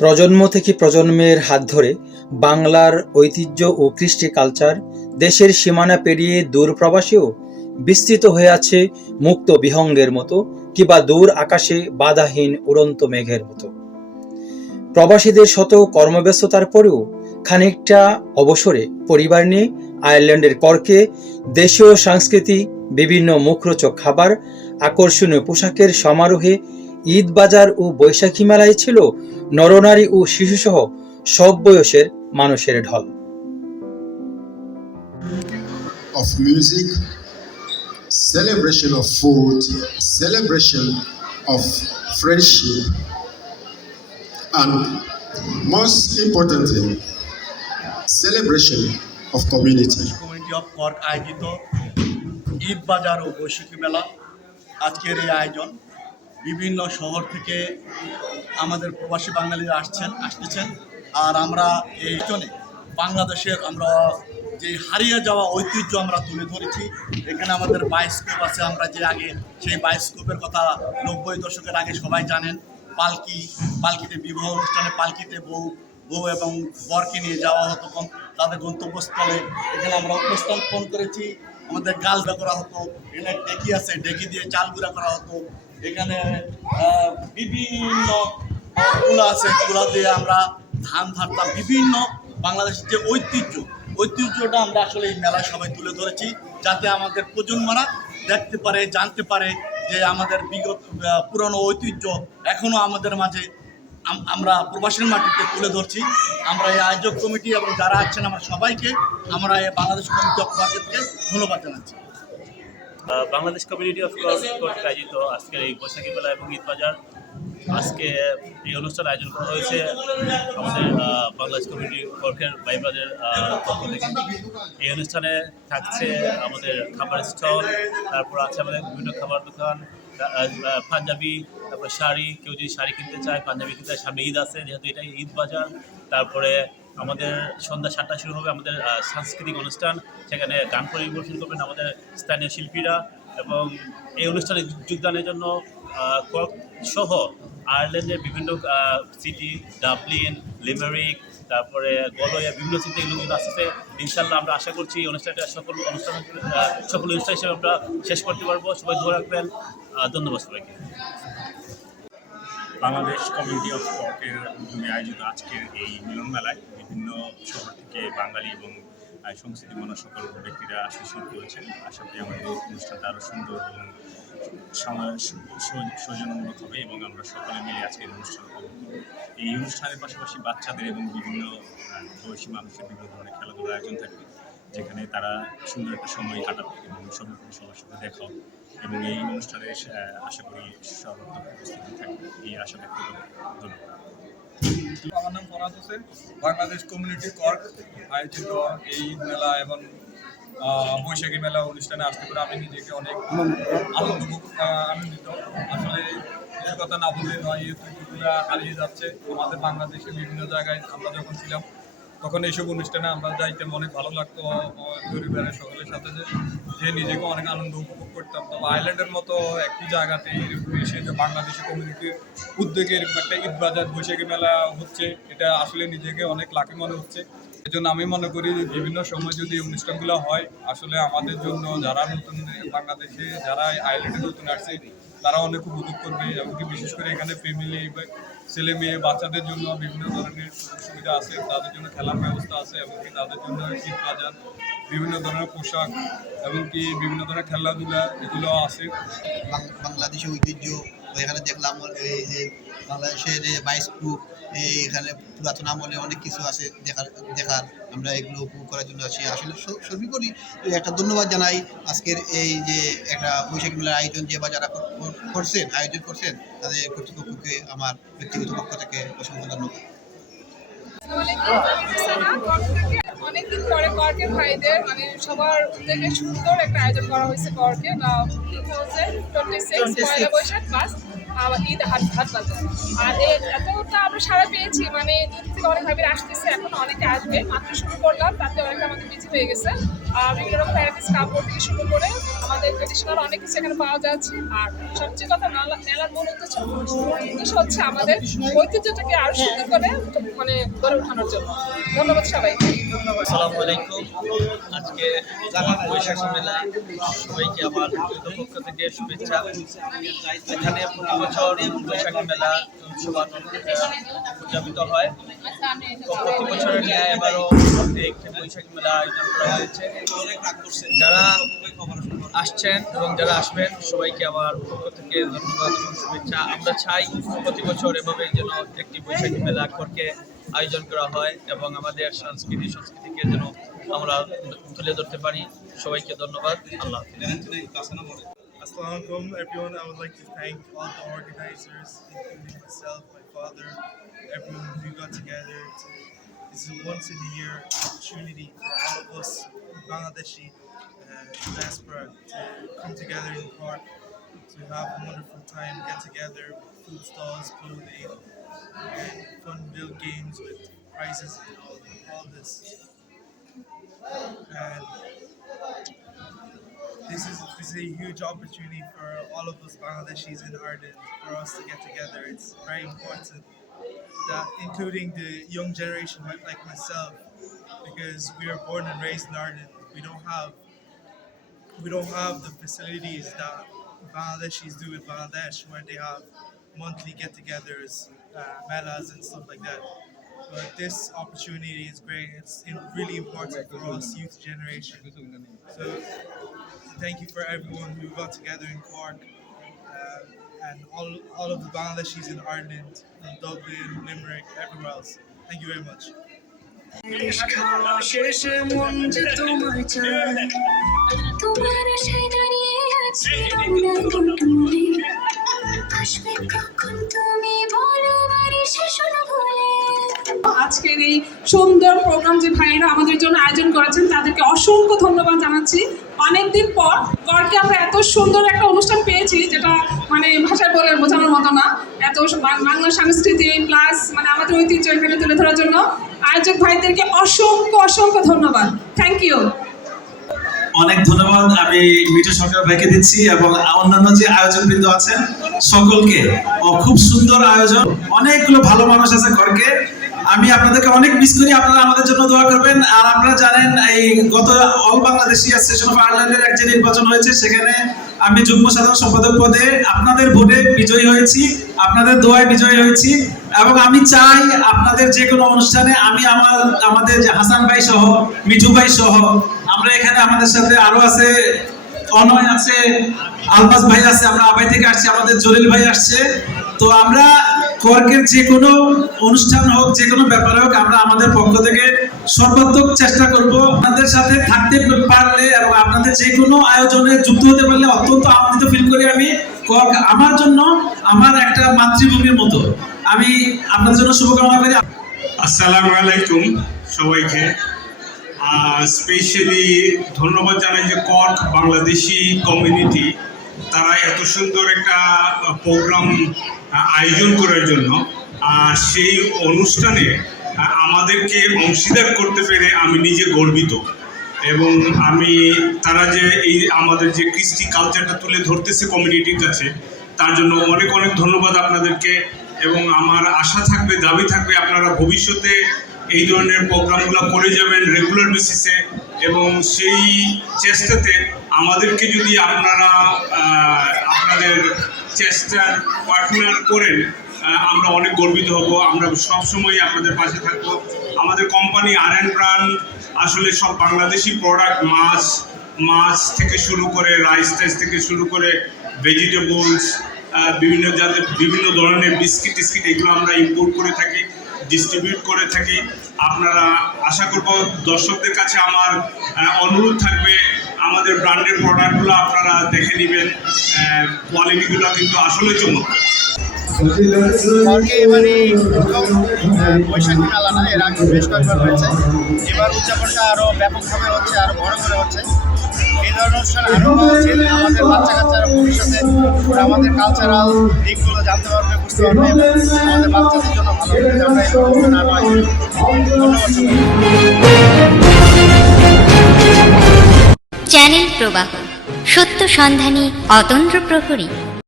প্রজন্ম থেকে প্রজন্মের হাত ধরে বাংলার ঐতিহ্য ও কৃষ্টি কালচার দেশের সীমানা পেরিয়ে দূর প্রবাসেও বিস্তৃত হয়ে আছে মুক্ত বিহঙ্গের মতো, কিংবা দূর আকাশে বাধাহীন উড়ন্ত মেঘের মতো। প্রবাসীদের শত কর্মব্যস্ততার পরেও খানিকটা অবসরে পরিবার নিয়ে আয়ারল্যান্ডের কর্কে দেশীয় সংস্কৃতি, বিভিন্ন মুখরোচক খাবার, আকর্ষণীয় পোশাকের সমারোহে ঈদ বাজার ও বৈশাখী মেলায় ছিল নরনারী ও শিশুসহ সব বয়সের মানুষের ঢল। Of music, celebration of food, celebration of friendship, and most importantly, celebration of community. Community of cork আয়োজিত ঈদ বাজার ও বৈশাখী মেলা, আজকের এই আয়োজন বিভিন্ন শহর থেকে আমাদের প্রবাসী বাঙালিরা আসতেছেন। আর আমরা এই জন্য বাংলাদেশের আমরা যে হারিয়ে যাওয়া ঐতিহ্য আমরা তুলে ধরেছি। এখানে আমাদের বায়োস্কোপ আছে, আমরা যে আগে সেই বায়োস্কোপের কথা 90 দশকের আগে সবাই জানেন। পালকিতে বিবাহ অনুষ্ঠানে পালকিতে বউ এবং বরকে নিয়ে যাওয়া হতো তাদের গন্তব্যস্থলে। এখানে আমরা উপস্থাপন করেছি, আমাদের গাল করা হতো, এখানে ডেকি আছে, ডেকি দিয়ে চাল গুঁড়া করা হতো। এখানে বিভিন্ন কুলা আছে, কুলা দিয়ে আমরা ধান ধারতাম। বিভিন্ন বাংলাদেশের যে ঐতিহ্যটা আমরা আসলে এই মেলায় সবাই তুলে ধরেছি, যাতে আমাদের প্রজন্মরা দেখতে পারে, জানতে পারে যে আমাদের বিগত পুরনো ঐতিহ্য এখনও আমাদের মাঝে আমরা প্রবাসীর মাটিতে তুলে ধরছি। আমরা এই আয়োজক কমিটি এবং যারা আছেন আমরা সবাইকে আমরা এই বাংলাদেশ কমিটি অফ কর্ককে ধন্যবাদ জানাচ্ছি। বাংলাদেশ কমিউনিটি অফ কর্ক আয়োজিত আজকের এই বৈশাখী মেলা এবং ঈদ বাজার, আজকে এই অনুষ্ঠান আয়োজন করা হয়েছে আমাদের বাংলাদেশ কমিউনিটি কর্কের ভাই ব্রাদের পক্ষ থেকে। এই অনুষ্ঠানে থাকছে আমাদের খাবার স্টল, তারপর আছে আমাদের বিভিন্ন খাবার দোকান, পাঞ্জাবি, তারপরে শাড়ি, কেউ যদি শাড়ি কিনতে চায়, পাঞ্জাবি কিনতে চায়, সামনে ঈদ আছে যেহেতু এটাই ঈদ বাজার। তারপরে আমাদের সন্ধ্যা 7টায় শুরু হবে আমাদের সাংস্কৃতিক অনুষ্ঠান, সেখানে গান পরিবেশন করবেন আমাদের স্থানীয় শিল্পীরা। এবং এই অনুষ্ঠানে যোগদানের জন্য কর্ক সহ আয়ারল্যান্ডের বিভিন্ন সিটি, ডাবলিন, লিমেরিক, তারপরে গলয়া, বিভিন্ন সিটি লোকজন আসছে। ইনশাল্লাহ আমরা আশা করছি এই অনুষ্ঠানটা সকল অনুষ্ঠান হিসেবে আমরা শেষ করতে পারবো। সবাই দোয়া রাখবেন। ধন্যবাদ সবাইকে। বাংলাদেশ কমিউনিটি অফ কর্কের উদ্যোগে আয়োজিত আজকের এই মিলন মেলায় বিভিন্ন শহর থেকে বাঙালি এবং সংস্কৃতি মনা সকল ব্যক্তিরা আসতে শুরু করেছেন। আশা করি আমাদের এই অনুষ্ঠানটা আরও সুন্দর এবং সৌজন্যমূলক হবে এবং আমরা সকলে মিলে আজকের অনুষ্ঠান করব। এই অনুষ্ঠানের পাশাপাশি বাচ্চাদের এবং বিভিন্ন বয়সী মানুষের বিভিন্ন ধরনের খেলাধুলার আয়োজন থাকবে, যেখানে তারা সুন্দর একটা সময় কাটাবে এবং সবার সাথে দেখা হবে। এবং এই অনুষ্ঠানে আশা করি সবার উপস্থিতি থাকবে, এই আশা ব্যক্ত করি। ধন্যবাদ। আমার নাম ফরাদ হোসেন। বাংলাদেশ কমিউনিটি কর্ক আয়োজিত এই ঈদ মেলা এবং বৈশাখী মেলা অনুষ্ঠানে আসতে পারে আমি নিজেকে অনেক আনন্দিত। আসলে এই কথা না বললে নয়, এই ঐতিহ্যগুলো হারিয়ে যাচ্ছে আমাদের বাংলাদেশে বিভিন্ন জায়গায়। আমরা যখন ছিলাম তখন এইসব অনুষ্ঠানে আমরা যাইতে অনেক ভালো লাগতো, পরিবারের সকলের সাথে যে নিজেকে অনেক আনন্দ উপভোগ করতাম। তবে আয়ারল্যান্ডের মতো একটি জায়গাতে এসে যে বাংলাদেশি কমিউনিটির উদ্যোগে এরকম একটা ঈদ বাজার বৈশাখী মেলা হচ্ছে, এটা আসলে নিজেকে অনেক লাকি মনে হচ্ছে। এই জন্য আমি মনে করি বিভিন্ন সময় যদি এই অনুষ্ঠানগুলো হয়, আসলে আমাদের জন্য যারা নতুন বাংলাদেশে যারা আয়ারল্যান্ডে নতুন আসছে তারা অনেক উপভোগ করবে। এমনকি বিশেষ করে এখানে ফ্যামিলি, ছেলে মেয়ে, বাচ্চাদের জন্য বিভিন্ন ধরনের সুযোগ সুবিধা আছে, তাদের জন্য খেলার ব্যবস্থা আছে, এমনকি তাদের জন্য ঈদ বাজার, বিভিন্ন ধরনের পোশাক, এমনকি বিভিন্ন ধরনের খেলাধুলা এগুলো আছে। বাংলাদেশের ঐতিহ্য এখানে দেখলাম, এই যে বাংলাদেশের বায়োস্কোপ, এখানে পুরাতন আমলে অনেক কিছু আছে দেখার আমরা এগুলো উপভোগ করার জন্য আছি। আসলে সর্বোপরি একটা ধন্যবাদ জানাই আজকের এই যে একটা বৈশাখী মেলার আয়োজন যে বা যারা আয়োজন করছেন তাদের কর্তৃপক্ষকে আমার ব্যক্তিগত পক্ষ থেকে অসংখ্য ধন্যবাদ। অনেকদিন পরে কর্কের ভাইদের সবার উদ্যোগে সুন্দর একটা আয়োজন করা হয়েছে কর্কে 2026 পয়লা বৈশাখ ঈদ হাট বাজার। আর এতটা আমরা সারা পেয়েছি, মানে দূর থেকে অনেক ভাবে আসতেছে, এখন অনেকে আসবে, মাত্র শুরু করলাম, তাতে অনেকটা আমাদের বিজি হয়ে গেছে। বিভিন্ন রকম ভ্যারাইটিস কাপড় থেকে শুরু করে আমাদের ট্রেডিশনাল অনেক কিছু এখানে পাওয়া যাচ্ছে। আর সবচেয়ে কথা মেলার মূল উদ্দেশ্য হচ্ছে আমাদের ঐতিহ্যটাকে আরো সুন্দর করে মানে গড়ে ওঠানোর জন্য। ধন্যবাদ সবাইকে। আসসালামু আলাইকুম। আজকে বৈশাখী মেলা, সবাইকে আমার পক্ষ থেকে শুভেচ্ছা। এখানে প্রতি বছর বৈশাখী মেলা উদযাপিত হয়। তো প্রতি বছরের ন্যায় এবারও একটি বৈশাখী মেলা আয়োজন করা হয়েছে। যারা আসছেন এবং যারা আসবেন সবাইকে আমার পক্ষ থেকে ধন্যবাদ এবং শুভেচ্ছা। আমরা চাই প্রতি বছর এভাবে যেন একটি বৈশাখী মেলা করকে আয়োজন করা হয় এবং আমাদের সংস্কৃতিকে যেন আমরা তুলে ধরতে পারি। সবাইকে ধন্যবাদ। আল্লাহ হাফেজ। Assalamu alaikum everyone. I would like to thank all the organizers, including myself, my father, everyone who got together. This is a once in a year opportunity for all of us Bangladeshi diaspora to come together in Cork, to have a wonderful time, get together with food stalls, clothing, and fun-filled games with prizes and all this. And this is a huge opportunity for all of us Bangladeshis in Arden for us to get together. It's very important that, including the young generation like myself, because we are born and raised in Arden. We don't have the facilities that Bangladeshis do in Bangladesh, where they have monthly get-togethers, melas and stuff like that. But this opportunity is great. It's really important for us youth generation. So thank you for everyone who got together in Cork, and all of the Bangladeshis in Ireland, in Dublin, Limerick, everywhere else. Thank you very much. আজকের এই সুন্দর programme যে ভাইয়েরা আমাদের জন্য আয়োজন করেছেন তাদেরকে অসংখ্য ধন্যবাদ জানাচ্ছি। অনেকদিন পর কর্কে আমরা এত সুন্দর একটা অনুষ্ঠান পেয়েছি, যেটা মানে ভাষায় বলে বোঝানোর মতো না। এত বাংলা সংস্কৃতি প্লাস মানে আমাদের ঐতিহ্য এখানে তুলে ধরার জন্য আয়োজক ভাইদেরকে অসংখ্য ধন্যবাদ। Thank you. অনেক ধন্যবাদ আমি মিঠু সরকার ভাইকে দিচ্ছি এবং অন্যান্য যে আয়োজকবৃন্দ আছেন সকলকে। খুব সুন্দর আয়োজন, অনেকগুলো ভালো মানুষ আছে ঘরকে। আমি আপনাদেরকে অনেক মিস করি, আপনারা আমাদের জন্য দোয়া করবেন। আর আপনারা জানেন এই গত অল বাংলাদেশি অ্যাসোসিয়েশন অফ আয়ারল্যান্ডের এক যে নির্বাচন হয়েছে, সেখানে আমি যুগ্ম সাধারণ সম্পাদক পদে আপনাদের ভোটে বিজয়ী হয়েছি, আপনাদের দোয়ায় বিজয়ী হয়েছি। এবং আমি চাই আপনাদের যে কোনো অনুষ্ঠানে আমি আমাদের যে হাসান ভাই সহ, মিঠু ভাই সহ, আমরা এখানে আমাদের সাথে আরো আছে, অনয় আছে, আলমাস ভাই আছে, আমরা আবাই থেকে আসছি, আমাদের জলিল ভাই আসছে। তো আমরা কর্কের যে কোনো অনুষ্ঠান হোক, যে কোনো ব্যাপার হোক, আমরা আমাদের পক্ষ থেকে সর্বাত্মক চেষ্টা করব আপনাদের সাথে থাকতে পারলে এবং আপনাদের যে কোনো আয়োজনে যুক্ত হতে পারলে অত্যন্ত আনন্দিত ফিল করি আমি। কর্ক আমার জন্য আমার একটা মাতৃভূমির মতো। আমি আপনাদের জন্য শুভকামনা করি। আসসালামু আলাইকুম সবাইকে। স্পেশালি ধন্যবাদ জানাই যে কর্ক বাংলাদেশি কমিউনিটি, তারা এত সুন্দর একটা প্রোগ্রাম আয়োজন করার জন্য। আর সেই অনুষ্ঠানে আমাদেরকে অংশীদার করতে পেরে আমি নিজে গর্বিত। এবং তারা যে এই আমাদের যে কৃষ্টি কালচারটা তুলে ধরতেছে কমিউনিটির কাছে, তার জন্য অনেক ধন্যবাদ আপনাদেরকে। এবং আমার আশা থাকবে, দাবি থাকবে, আপনারা ভবিষ্যতে এই ধরনের প্রোগ্রামগুলো করে যাবেন রেগুলার বেসিসে। এবং সেই চেষ্টাতে আমাদেরকে যদি আপনারা আপনাদের চেষ্টার পার্টনার করেন, আমরা অনেক গর্বিত হব। আমরা সবসময় আপনাদের পাশে থাকবো। আমাদের কোম্পানি আরএন ব্র্যান্ড আসলে সব বাংলাদেশি প্রোডাক্ট, মাছ থেকে শুরু করে রাইস থেকে শুরু করে ভেজিটেবলস, বিভিন্ন ধরনের বিস্কিট এগুলো আমরা ইম্পোর্ট করে থাকি, ডিস্ট্রিবিউট করে থাকি। আপনারা আশা করব দর্শকদের কাছে আমার অনুরোধ থাকবে, আমাদের ব্র্যান্ডের প্রোডাক্টগুলো আপনারা দেখে নেবেন। কোয়ালিটিগুলো কিন্তু আসলে চমৎকার। কর্কে এবারে প্রথম বৈশাখী মেলা না, এর আগে বেশ কয়েকবার হয়েছে। এবার উদযাপনটা আরও ব্যাপকভাবে হচ্ছে, আরও বড় করে হচ্ছে। এর ধরনের অনুষ্ঠান আরও হওয়া উচিত। আমাদের বাচ্চা কাচ্চারা ভবিষ্যতে ওরা আমাদের কালচারাল দিকগুলো জানতে পারবে, বুঝতে পারবে এবং আমাদের বাচ্চাদের জন্য ভালো হবে। আমরা এই অনুষ্ঠান আরও আয়োজন করব। ধন্যবাদ সবাইকে। চ্যানেল প্রবাহ, সত্য সন্ধানী অতন্দ্র প্রহরী।